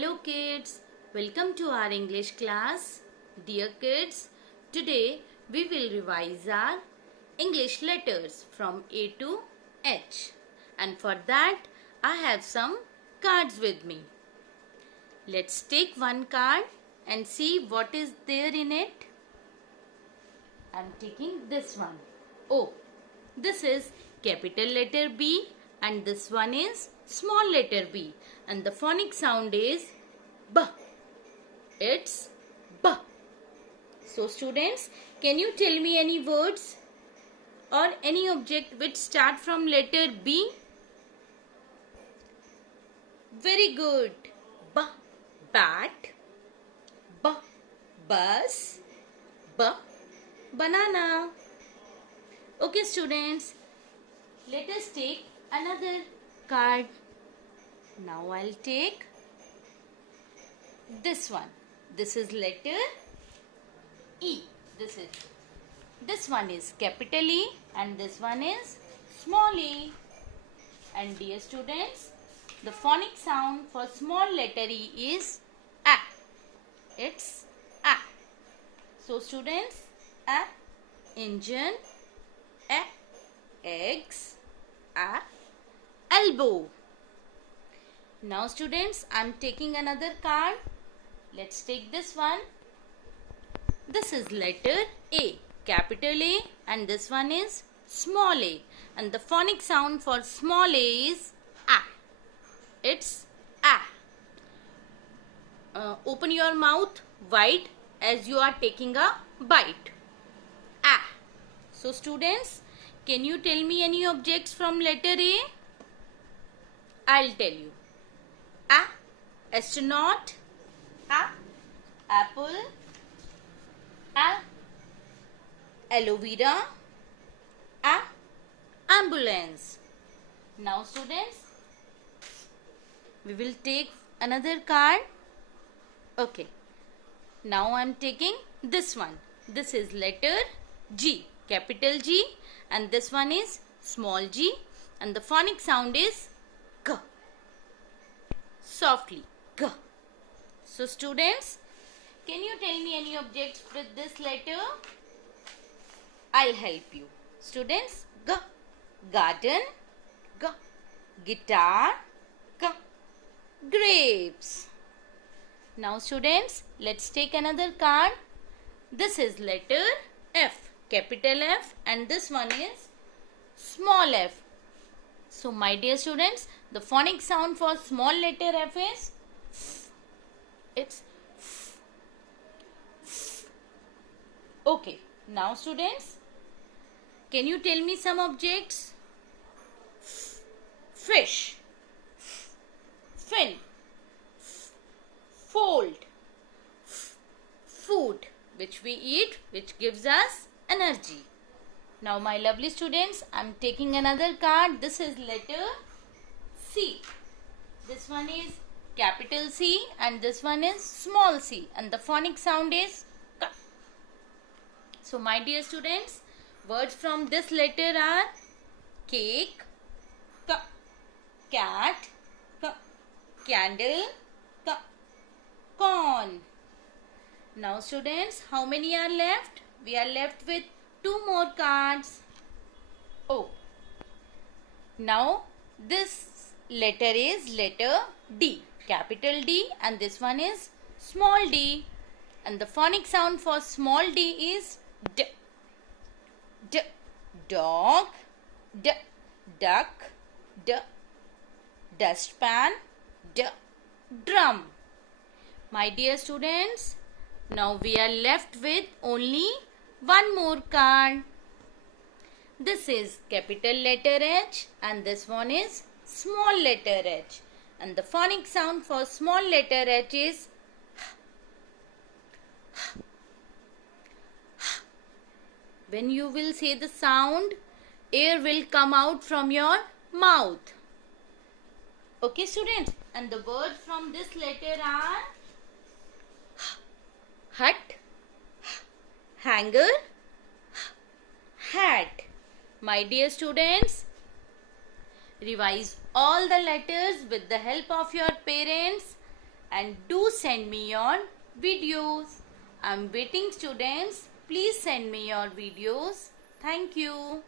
Hello kids, welcome to our English class. Dear kids, today we will revise our English letters from A to H. And for that I have some cards with me. Let's take one card and see what is there in it. I'm taking this one. Oh, this is capital letter B and this one is small letter B and the phonic sound is B. It's B. So students, can you tell me any words or any object which start from letter B? Very good. B. Bat. B. Bus. B. Banana. Okay students, let us take another card. Now I'll take this one. This is letter E. This one is capital E and this one is small e. And dear students, the phonic sound for small letter E is A. It's A. So students, A, engine, A, eggs, A, elbow. Now students, I'm taking another card. Let's take this one. This is letter A, capital A, and this one is small a. And the phonic sound for small a is A. It's A. Open your mouth wide as you are taking a bite. A. So students, can you tell me any objects from letter A? I'll tell you. A. Astronaut. A. Apple. A. Aloe vera. A. Ambulance. Now students, we will take another card. Okay. Now I am taking this one. This is letter G, capital G, and this one is small g, and the phonic sound is G. Softly, G. So students, can you tell me any objects with this letter? I'll help you. Students, G. Garden, G. Guitar, G. Grapes. Now students, let's take another card. This is letter F, capital F, and this one is small f. So my dear students, the phonic sound for small letter F is F. It's F. F. Okay, now students, can you tell me some objects? F. Fish, F. Fin, F. Fold, F. Food, which we eat, which gives us energy. Now my lovely students, I'm taking another card. This is letter C. This one is capital C and this one is small c, and the phonic sound is K. So my dear students, words from this letter are cake, K, cat, K, candle, K, corn. Now students, how many are left? We are left with 2 more cards. Oh, now this letter is letter D, capital D, and this one is small d, and the phonic sound for small d is D. D. Dog, D. Duck, D. Dustpan, D. Drum. My dear students, now we are left with only one more card. This is capital letter H and this one is small letter h, and the phonic sound for small letter h is H. When you will say the sound, air will come out from your mouth. Okay students, and the words from this letter are hut, hanger, hat. My dear students, revise all the letters with the help of your parents and do send me your videos. I'm waiting, students. Please send me your videos. Thank you.